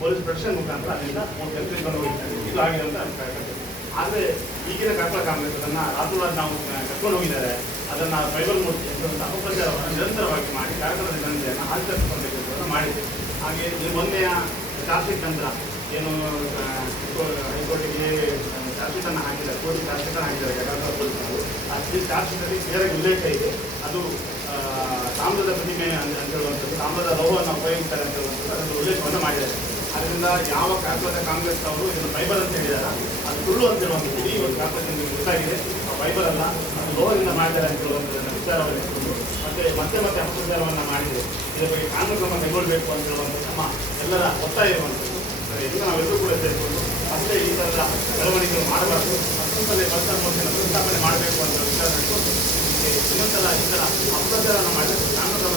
Police protection ಮುಖಾಂತರ ಅದರಿಂದ ಒಂದು ಕೆಲಸ ಬಂದು ಹೋಗಿದ್ದಾರೆ. ಇದು ಆಗಿದೆ ಅಂತ ಹೇಳ್ತಾರೆ ಆದರೆ ಈಗಿನ ಕಟ್ಟಡ ಕಾಂಗ್ರೆಸ್ ಅದನ್ನು ರಾತ್ರೋರಾತ್ ನಾವು ಕರ್ಕೊಂಡು ಹೋಗಿದ್ದಾರೆ. ಅದನ್ನು ಫೈಬರ್ ಮೂರ್ತಿ ಅಂತ ಅಪಪ್ರಚಾರವನ್ನು ನಿರಂತರವಾಗಿ ಮಾಡಿ ಕಾರ್ಯಕ್ರಮದ ಜನತೆಯನ್ನು ಆಚರಿಸಿಕೊಳ್ಳಬೇಕು ಮಾಡಿದೆ ಹಾಗೆ ಈ ಮೊನ್ನೆಯ ಚಾರ್ಜ್ ತಂತ್ರ ಏನು ಹೈಕೋರ್ಟಿಗೆ ಚಾರ್ಜ್ಶೀಟನ್ನು ಹಾಕಿದ್ದಾರೆ. ಕೋರ್ಟ್ ಚಾರ್ಜ್ಶೀಟನ್ನು ಹಾಕಿದ್ದಾರೆ ಯಾಕಂದ್ರೆ ಪೊಲೀಸರು. ಆ ಚಾರ್ಜ್ಶೀಟಲ್ಲಿ ಕ್ಲಿಯರಾಗಿ ಉಲ್ಲೇಖ ಇದೆ. ಅದು ತಾಮ್ರದ ಪ್ರತಿಮೆ ಅಂತ ಹೇಳುವಂಥದ್ದು, ತಾಮ್ರದ ಲೋಹವನ್ನು ಉಪಯೋಗಿಸ್ತಾರೆ ಅಂತ ಹೇಳುವಂಥದ್ದು ಅದನ್ನು ಉಲ್ಲೇಖವನ್ನು ಮಾಡಿದ್ದಾರೆ. ಅದರಿಂದ ಯಾವ ಕಾಂಗ್ರೆಸ್ ಅವರು ಇದನ್ನು ಫೈಬರ್ ಅಂತ ಹೇಳಿದಾರ. ಅದು ಸುಳ್ಳು ಅಂತ ಹೇಳುವಂಥದ್ದು. ಈ ಒಂದು ನಿಮಗೆ ಗೊತ್ತಾಗಿದೆ. ಆ ಫೈಬರ್ ಅಲ್ಲ, ಅದು ಲೋಹದಿಂದ ಮಾಡಿದ್ದಾರೆ ಅಂತ ಹೇಳುವಂಥದ್ದನ್ನು ವಿಚಾರವನ್ನು ಇಟ್ಕೊಂಡು, ಮತ್ತೆ ಮತ್ತೆ ಮತ್ತೆ ಅಪಪ್ರಚಾರವನ್ನು ಮಾಡಿದೆ. ಇದರ ಬಗ್ಗೆ ಕಾನೂನು ಕ್ರಮ ಕೈಗೊಳ್ಳಬೇಕು ಅಂತ ಹೇಳುವಂಥ ನಮ್ಮ ಎಲ್ಲರ ಒತ್ತಾಯ ಇರುವಂಥದ್ದು. ಇದನ್ನು ನಾವು ನಾವೆಲ್ಲರೂ ಕೂಡ ಸೇರಿಕೊಂಡು ಮತ್ತೆ ಈ ಥರದ ಬೆಳವಣಿಗೆಗಳು ಮಾಡಬಾರ್ದು. ಅಷ್ಟೊಂದಲ್ಲೇ ಬಸ್ ಮೂರ್ತಿಯನ್ನು ಪ್ರಸ್ತಾಪನೆ ಮಾಡಬೇಕು ಅಂತ ವಿಚಾರ ಇಟ್ಕೊಂಡು ಇನ್ನೊಂದರ ಈ ಥರ ಅಪಪ್ರಚಾರವನ್ನು ಮಾಡಿದ್ರು ಕಾನೂನು